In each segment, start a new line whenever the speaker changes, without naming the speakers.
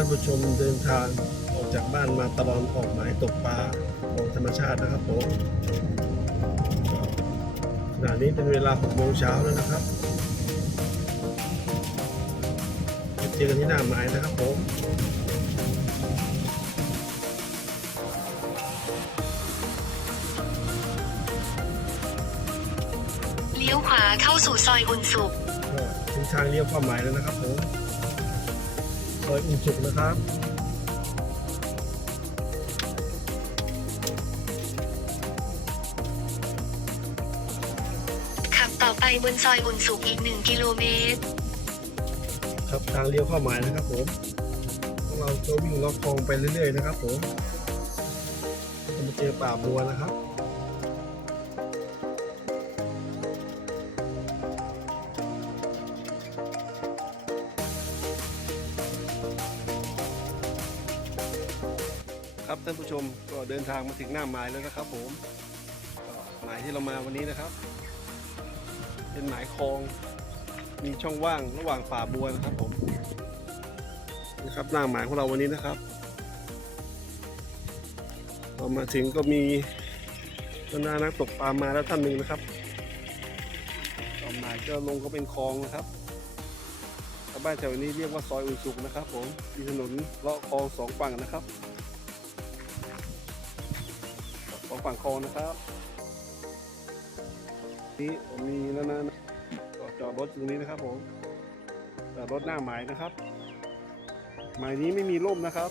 ท่านผู้ชมเดินทางออกจากบ้านมาตลอดออกหมายตกปลาของธรรมชาตินะครับผมขณะนี้เป็นเวลา6โมงเช้าแล้วนะครับไปเจอกันที่หน้าหมายนะครับผม
เลี้ยวขวาเข้าสู่ซอยอุ่นสุข
ก็ถึงทางเลี้ยวเข้าหมายแล้วนะครับผม ซอยอุ่นสุกนะครับ
ขับต่อไปบนซอยอุ่นสุขอีก 1 กิโลเมตร
ครับทางเลี้ยวเข้าหมายนะครับผมพวกเราก็วิ่งเลาะคลองไปเรื่อยๆนะครับผมจะมาเจอป่าบัวนะครับครับ เดินทางมาถึงหน้าหมายแล้วนะครับผมหมายที่เรามาวันนี้นะครับ เป็นหมายคลอง มีช่องว่างระหว่างป่าบัวนะครับผมนะครับหน้าหมายของเราวันนี้นะครับพอมาถึงก็มีบรรดานักตกปลามาแล้วท่านหนึ่งนะครับต่อมาก็ลงก็เป็นคลองนะครับชาวบ้านแถวนี้เรียกว่าซอยอุ่นสุกนะครับ ผมมีถนนเลาะคลองสองฝั่งนะครับ ฝั่งคลองนะครับนี่ผมมีแล้วนะจอดรถตรงนี้นะครับผมจอดรถหน้าหมายนะครับ หมายนี้ไม่มีร่มนะครับ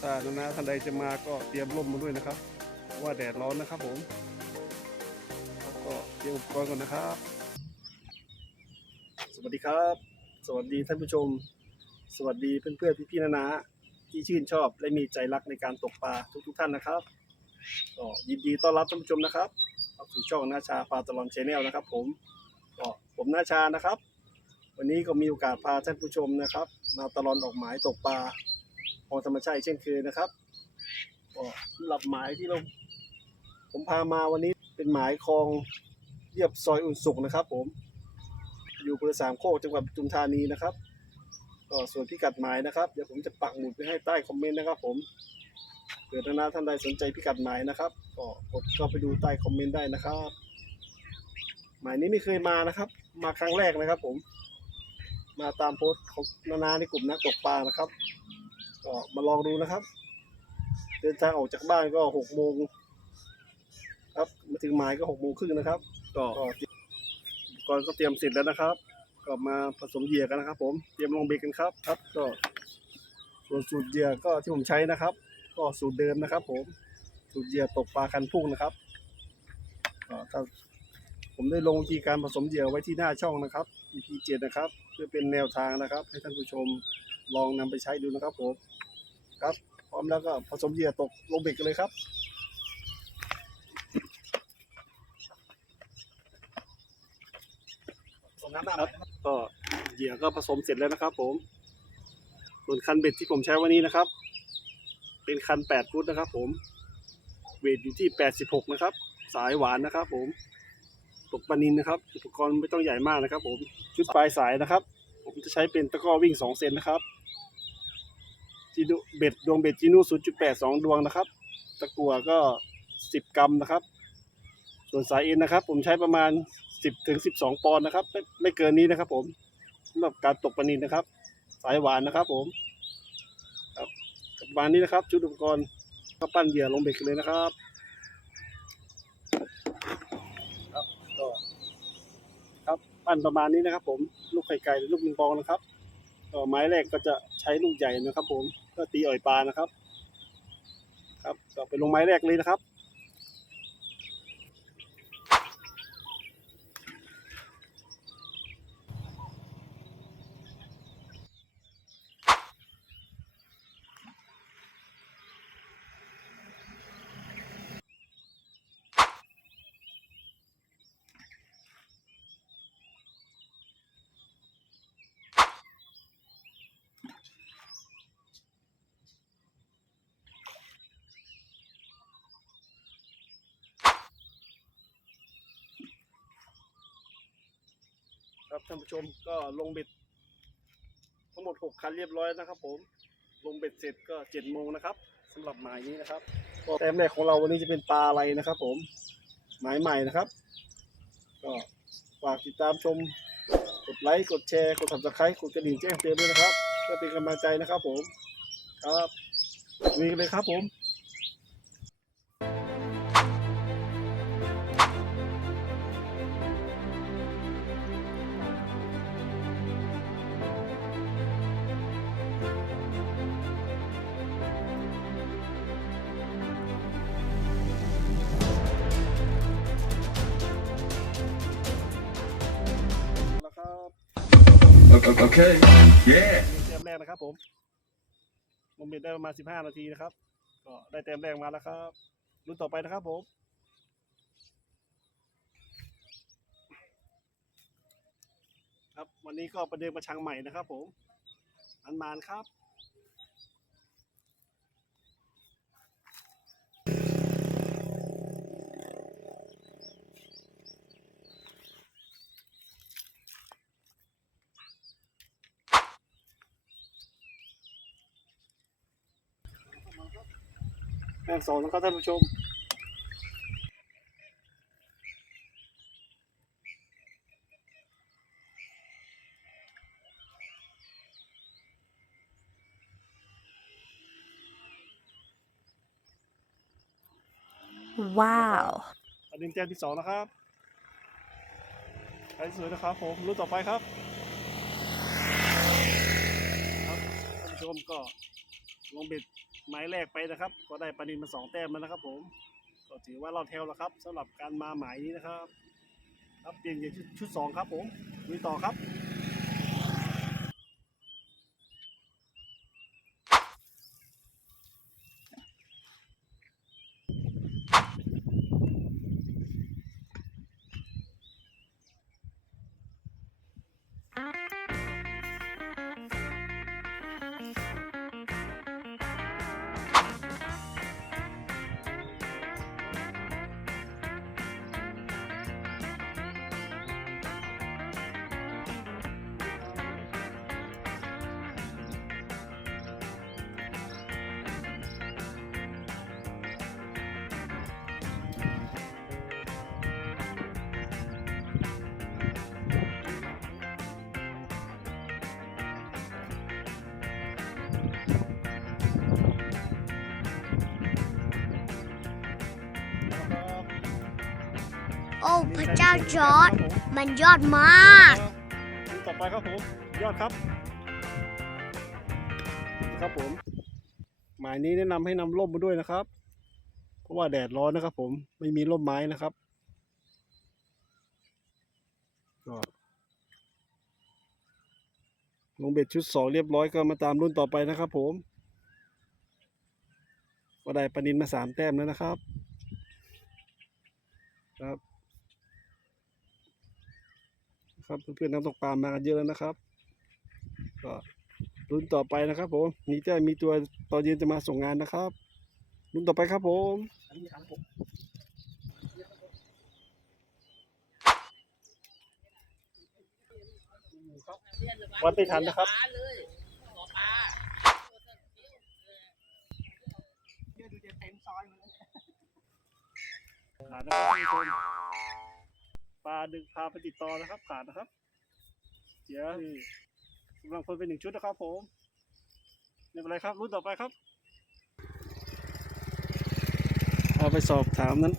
ถ้านานาท่านใดจะมาก็เตรียมร่มมาด้วยนะครับเพราะว่าแดดร้อนนะครับผมแล้วก็เตรียมอุปกรณ์ก่อนนะครับ สวัสดีครับ สวัสดีท่านผู้ชม สวัสดีเพื่อนๆพี่ๆนานาที่ชื่นชอบและมีใจรักในการตกปลาทุกๆท่านนะครับ ก็ยินดีต้อนรับท่านผู้ชมนะครับเข้าสู่ช่องนาชาปลาตลอนชแนลนะครับ ผมก็ผมนาชานะครับ วันนี้ก็มีโอกาสพาท่านผู้ชมนะครับ มาตลอดออกหมายตกปลาของธรรมชาติเช่นเคยนะครับก็สำหรับหมายที่เราผมพามาวันนี้เป็นหมายคลองเรียบซอยอุ่นสุกนะครับ ผม อยู่อำเภอสามโคกจังหวัดปทุมธานีนะครับก็ส่วนพิกัดหมายนะครับ เดี๋ยวผมจะปักหมุดไว้ให้ใต้คอมเมนต์นะครับ ผม เผื่อท่านท่านใดสนใจพิกัดหมายนะครับก็กดเข้าไปดูใต้คอมเมนต์ได้นะครับหมายนี้ไม่เคยมานะครับ มาครั้งแรกนะครับ ผม มาตามโพสต์ของนานาในกลุ่มนักตกปลานะครับ ก็มาลองดูนะครับ เดินทางออกจากบ้านก็หกโมงครับมาถึงหมายก็หกโมงครึ่งนะครับก็ก็อุปก่อนก็เตรียมเสร็จแล้วนะครับ ก็มาผสมเหยื่อกันนะครับ ผมเตรียมลงเบรกกันครับ ครับก็ส่วนสูตรเหยื่อก็ที่ผมใช้นะครับ ก็สูตรเดิมนะครับ ผมสูตรเหยื่อตกปลาคันพุ่งนะครับก็ถ้าผมได้ลงวิธีการผสมเหยื่อไว้ที่หน้าช่องนะครับ EP 7นะครับ เพื่อเป็นแนวทางนะครับ ให้ท่านผู้ชมลองนำไปใช้ดูนะครับผมครับ พร้อมแล้วก็ผสมเหยื่อตกลงเบ็ดกันเลยครับครับก็เหยื่อก็ผสมเสร็จแล้วนะครับ ผม ส่วนคันเบ็ดที่ผมใช้วันนี้นะครับ เป็นคัน8ฟุตนะครับ ผมเวทอยู่ที่86นะครับ สายหวานนะครับ ผมตกปลานินนะครับ อุปกรณ์ไม่ต้องใหญ่มากนะครับ ผมชุดปลายสายนะครับ ผมจะใช้เป็นตะกร้อวิ่ง2เซนนะครับจีนูเบ็ดดวงเบ็ดจีนู0.8 2ดวงนะครับ ตะกั่วก็10กรัมนะครับ ส่วนสายเอ็นนะครับ ผมใช้ประมาณ10ถึง12ปอนด์นะครับไม่ไม่เกินนี้นะครับ ผมสำหรับการตกปลานินนะครับ สายหวานนะครับ ผม ประมาณนี้นะครับ ชุดอุปกรณ์ก็ปั้นเหยื่อลงเบ็ดกันเลยนะครับก็ครับปั้นประมาณนี้นะครับ ผมลูกไข่ไก่หรือลูกมิงปองนะครับก็ไม้แรกก็จะใช้ลูกใหญ่นะครับ ผมก็ตีอ่อยปลานะครับ ครับก็ไปลงไม้แรกเลยนะครับ ครับท่านผู้ชมก็ลงเบ็ดทั้งหมดหกคันเรียบร้อยนะครับ ผมลงเบ็ดเสร็จก็เจ็ดโมงนะครับสำหรับหมายนี้นะครับก็แต้มแรกของเราวันนี้จะเป็นปลาอะไรนะครับ ผมหมายใหม่นะครับ ก็ฝากติดตามชมกดไลค์กดแชร์กด subscribe กดกระดิ่งแจ้งเตือนด้วยนะครับเพื่อเป็นกำลังใจนะครับ ผมครับมีกันเลยครับผม นะครับ ผมลงเบ็ดได้ประมาณ15นาทีนะครับ ก็ได้แต้มแรกมาแล้วครับรุ่นต่อไปนะครับผมครับวันนี้ก็ประเดิมประชังใหม่นะครับ ผมอันมานครับ แต้มสองนะครับท่านผู้ชม
Wow.
อันนี้แต้มที่สองนะครับไปสวยนะครับผมรุ่นต่อไปครับครับท่านผู้ชมก็ลงเบ็ด ไม้แรกไปนะครับ ก็ได้ปลานินมาสองแต้มแล้วนะครับ ผม ก็ถือว่าเราแถวแล้วครับสำหรับการมาหมายนี้นะครับ ครับเปลี่ยนจากชุดชุดสองครับ ผมลุยต่อครับ
พระเจ้าจอร์ดมันยอดมาก
รุ่นต่อไปครับผม ยอดครับ ครับผม หมายนี้แนะนำให้นำร่มมาด้วยนะครับ เพราะว่าแดดร้อนนะครับ ผมไม่มีร่มไม้นะครับก็ลงเบ็ดชุดสองเรียบร้อยก็มาตามรุ่นต่อไปนะครับ ผมก็ได้ปนินมาสามแต้มแล้วนะครับ ครับเพื่อนๆนักตกปลามากันเยอะแล้วนะครับ ก็รุ่นต่อไปนะครับผมมีแต่มีตัวตอนเย็นจะมาส่งงานนะครับรุ่นต่อไปครับผมวัดไม่ทันนะครับขาดนะครับท่าน ลาดึงพาไปติดต่อนะครับขาดนะครับ เดี๋ยวกำลังคนเป็นหนึ่งชุดนะครับ ผมไม่เป็นไรครับรุ่นต่อไปครับ เอาไปสอบถามนั้น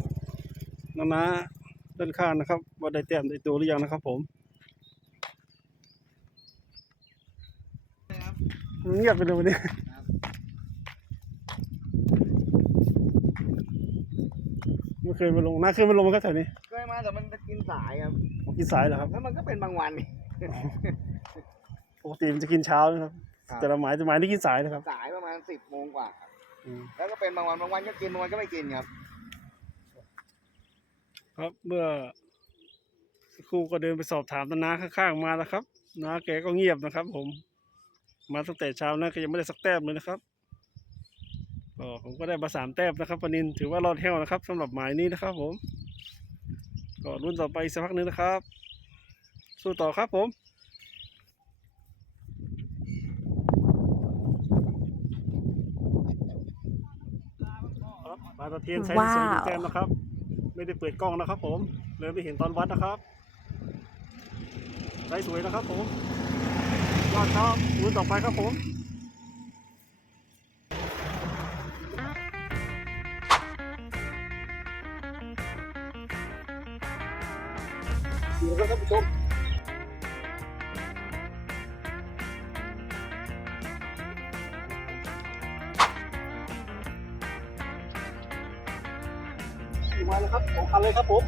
นานาด้านข้างนะครับ ว่าได้แต้มได้ตัวหรือยังนะครับ ผมเงียบไปเลยวันนี้ ไม่เคยมาลงน้าเคยมาลงมันก็แถวนี้
เคยมาแต่มันจะกินสายครับ
ผมกินสายเหรอครับ
แล้วมันก็เป็นบางวัน
ปกติมันจะกินเช้านะครับ
ครับ
แต่ละหมายแต่หมายนี่กินสายนะครับ
สายประมาณสิบโมงกว่าครับ
อืม
แล้วก็เป็นบางวันบางวันก็กินบางวันก็ไม่กินครับ
ครับเมื่อสักครู่ก็เดินไปสอบถามตาน้าข้างๆมาแล้วครับน้าแกก็เงียบนะครับ ผม มาตั้งแต่เช้านะก็ยังไม่ได้สักแต้มเลยนะครับ ก็ผมก็ได้มาสามแต้มนะครับปนินถือว่ารอดแห้วนะครับสำหรับหมายนี้นะครับผมก็รุ่นต่อไปสักพักนึงนะครับ สู้ต่อครับผมปาตะเพียนใช้สวยแต้มนะครับ ไม่ได้เปิดกล้องนะครับ ผมเลยไม่เห็นตอนวัดนะครับใช้สวยนะครับผมยอดครับรุ่นต่อไปครับผม ดูแล้วครับท่านผู้ชมมาแล้วครับสองคันเลยครับผม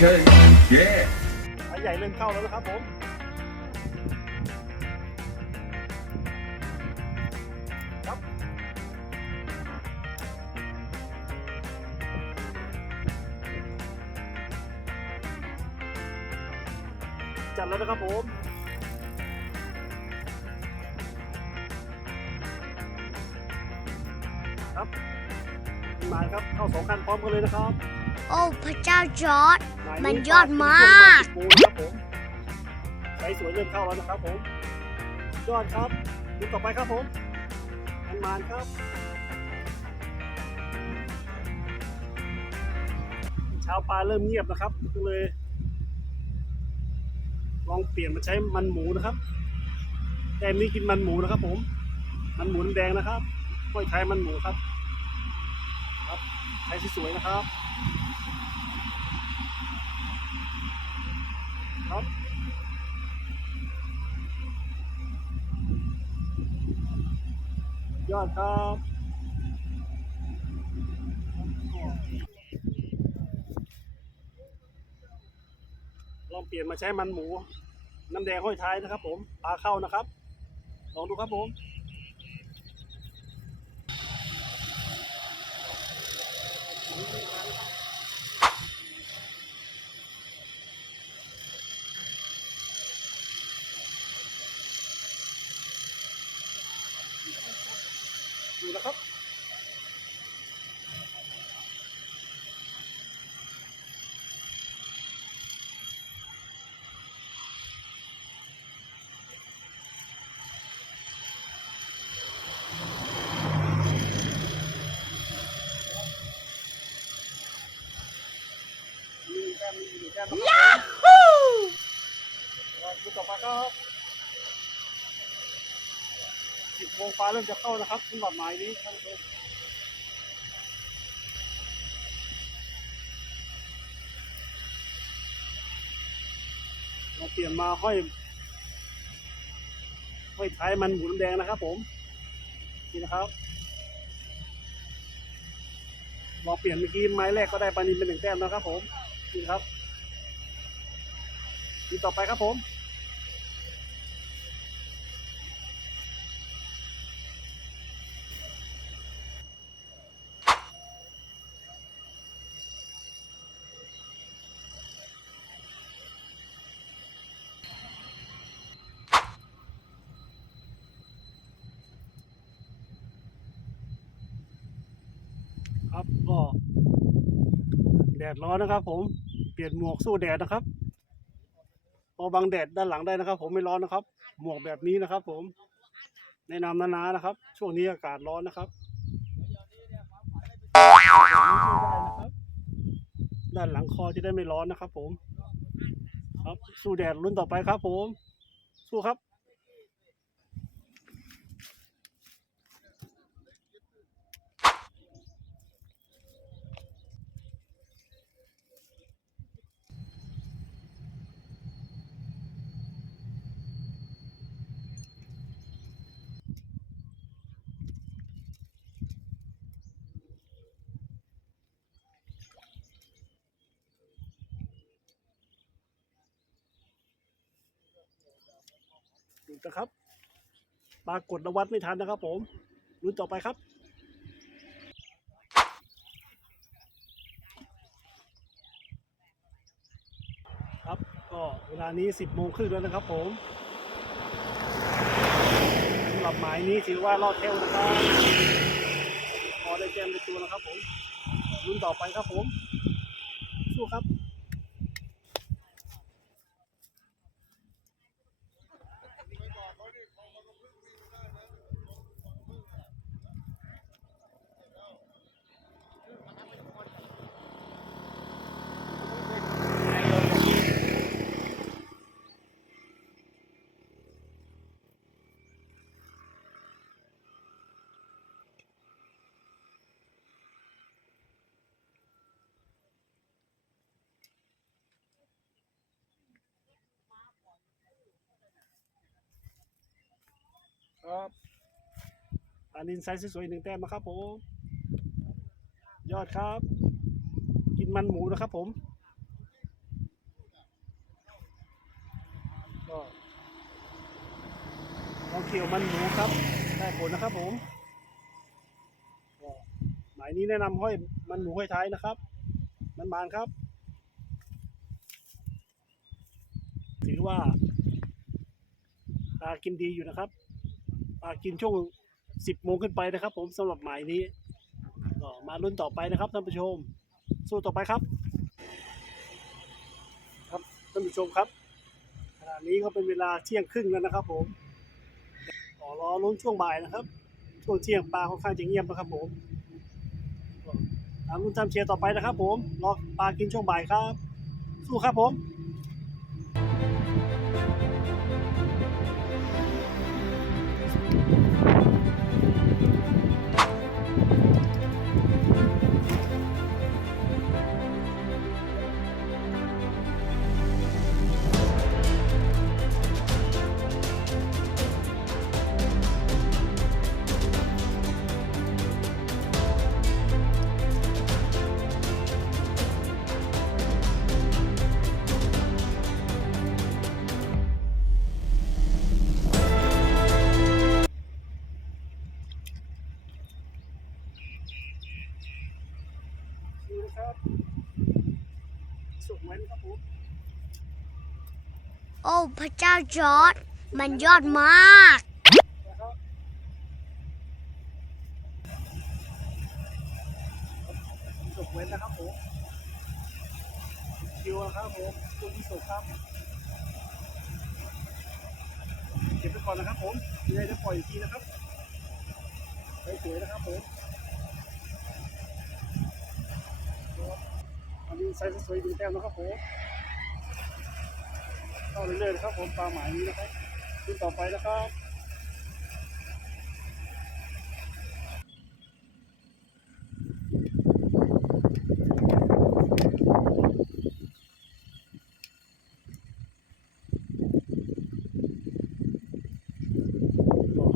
Okay, okay. Yeah.
สายใหญ่เริ่มเข้าแล้วนะครับผมครับจัดแล้วนะครับผมครับมาครับเข้าสองคันพร้อมกันเลยนะครับ
โอ้พระเจ้าจอร์ด
หาย
มัน
นี้
ยอดมาก
ปลาที่ช่วงวันสิบโมงนะครับผมไซส์สวยเริ่มเข้าแล้วนะครับผมยอดครับดูต่อไปครับผมอันมานครับเช้าปลาเริ่มเงียบนะครับก็เลย ลองเปลี่ยนมาใช้มันหมูนะครับแดงนี้กินมันหมูนะครับผม มันหมูน้ำแดงนะครับไม่ใช้มันหมูครับ ครับใช้สวยๆนะครับ ครับยอดครับลองเปลี่ยนมาใช้มันหมู น้ำแดงห้อยท้ายนะครับผมปลาเข้านะครับ ลองดูครับผม ดูนะครับ มีแก้มมีหนึ่งแก้มยาฮูดูต่อไปครับ สิบโมงฟ้าเริ่มจะเข้านะครับสำหรับหมายนี้ท่านผู้ชมเราเปลี่ยนมาห้อยห้อยท้ายมันหมูน้ำแดงนะครับ ผมนี่นะครับลองเปลี่ยนเมื่อกี้ไม้แรกก็ได้ปานินเป็นหนึ่งแต้มนะครับ ผมนี่ครับนี่ต่อไปครับผม ครับก็แดดร้อนนะครับ ผมเปลี่ยนหมวกสู้แดดนะครับพอบังแดดด้านหลังได้นะครับ ผมไม่ร้อนนะครับ หมวกแบบนี้นะครับ ผม แนะนำนาๆนะครับ ช่วงนี้อากาศร้อนนะครับด้านหลังคอจะได้ไม่ร้อนนะครับ ผม ครับสู้แดดรุ่นต่อไปครับ ผม สู้ครับ ปรากฏนวัดไม่ทันนะครับผมรุ่นต่อไปครับครับก็เวลานี้ 10โมงครึ่งแล้วนะครับผมสำหรับหมายนี้ถือว่ารอดเทวนะครับพอได้แจมในตัวแล้วครับผมรุ่นต่อไปครับผม สู้ครับ ครับปลานินไซส์สวยๆหนึ่งแต้มนะครับผมยอดครับ กินมันหมูนะครับผมก็ลองเคี่ยวมันหมูครับได้ผลนะครับผมก็หมายนี้แนะนำห้อยมันหมูห้อยท้ายนะครับ มันบานครับ ถือว่าปลากินดีอยู่นะครับ กินช่วง10โมงขึ้นไปนะครับ ผมสำหรับหมายนี้ก็มารุ่นต่อไปนะครับท่านผู้ชม สู้ต่อไปครับ ครับท่านผู้ชมครับขณะนี้ก็เป็นเวลาเที่ยงครึ่งแล้วนะครับ ผมขอรอลุ้นช่วงบ่ายนะครับ ช่วงเที่ยงปลาค่อนข้างจะเงียบนะครับ ผมตามรุ่นตามเชียร์ต่อไปนะครับ ผมรอปลากินช่วงบ่ายครับ สู้ครับผม
พระเจ้าจอร์ดมันยอดมาก
นะครับสุกเว้นนะครับผมคิวนะครับผมคิวที่สุกครับ เก็บไปก่อนนะครับผมยังไงจะปล่อยอีกทีนะครับไปสวยนะครับผมอันนี้ไซส์สวยๆดูแต้มนะครับผม เข้าเรื่อยๆนะครับผมปลาหมายนี้นะครับขึ้นต่อไปนะครับ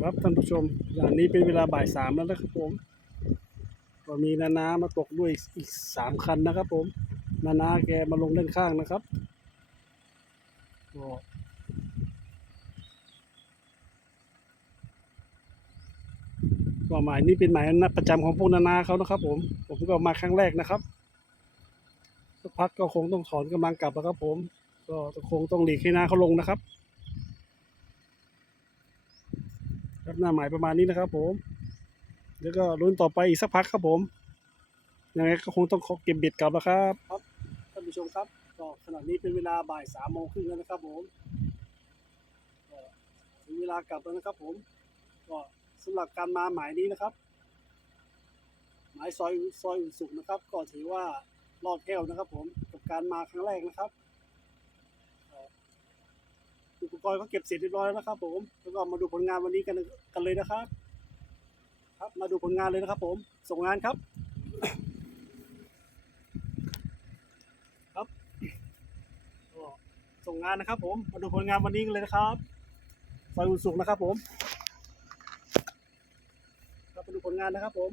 ครับท่านผู้ชมอย่างนี้เป็นเวลาบ่ายสามแล้วนะครับผมก็มีนานามาตกด้วยอีกสามคันนะครับผม นานาแกมาลงด้านข้างนะครับ ก็ก็หมายนี้เป็นหมายนัดประจำของพวกนานาเขานะครับ ผม ผมก็มาครั้งแรกนะครับสักพักก็คงต้องถอนกำลังกลับแล้วครับ ผม ก็คงต้องหลีกให้นาเขาลงนะครับ ครับหน้าหมายประมาณนี้นะครับ ผม แล้วก็ลุ้นต่อไปอีกสักพักครับผมยังไงก็คงต้องขอเก็บเบ็ดกลับแล้วครับครับท่านผู้ชมครับ ก็ขณะนี้เป็นเวลาบ่ายสามโมงครึ่งแล้วนะครับผมถึงเวลากลับแล้วนะครับ ผมก็สำหรับการมาหมายนี้นะครับ หมายซอยซอยอุ่นสุกนะครับ ก็ถือว่ารอดแก้วนะครับ ผมกับการมาครั้งแรกนะครับอุปกรณ์เขาเก็บเสร็จเรียบร้อยแล้วนะครับ ผมแล้วก็มาดูผลงานวันนี้กันกันเลยนะครับ ครับมาดูผลงานเลยนะครับ ผมส่งงานครับก็ ส่งงานนะครับ ผมมาดูผลงานวันนี้กันเลยนะครับซอยอุ่นสุกนะครับผมครับมาดูผลงานนะครับผม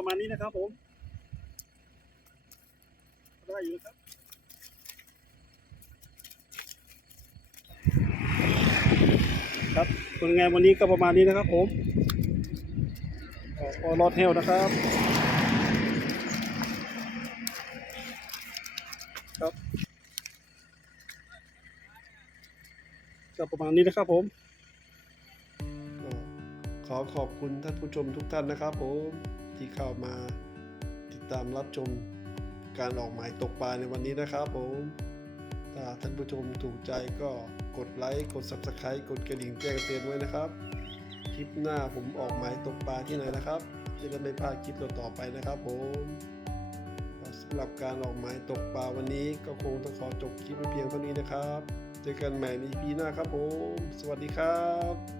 านวั นี้นะครับผมได้อยู่นะครับครับผลงานวันนี้ก็ประมาณนี้นะครับผมออรอดเทลนะครับ ครับก็ประมาณนี้นะครับผม ขอขอบคุณท่านผู้ชมทุกท่านนะครับผม ที่เข้ามาติดตามรับชมการออกหมายตกปลาในวันนี้นะครับผม ถ้าท่านผู้ชมถูกใจก็กดไลค์กด Subscribe กดกระดิ่งแจ้งเตือนไว้นะครับ คลิปหน้าผมออกหมายตกปลาที่ไหนนะครับ จะได้ไม่พลาดคลิปต่อๆไปนะครับผมสำหรับการออกหมายตกปลาวันนี้ก็คงต้องขอจบคลิปเพียงเท่านี้นะครับ เจอกันใหม่ใน EP หน้าครับผม สวัสดีครับ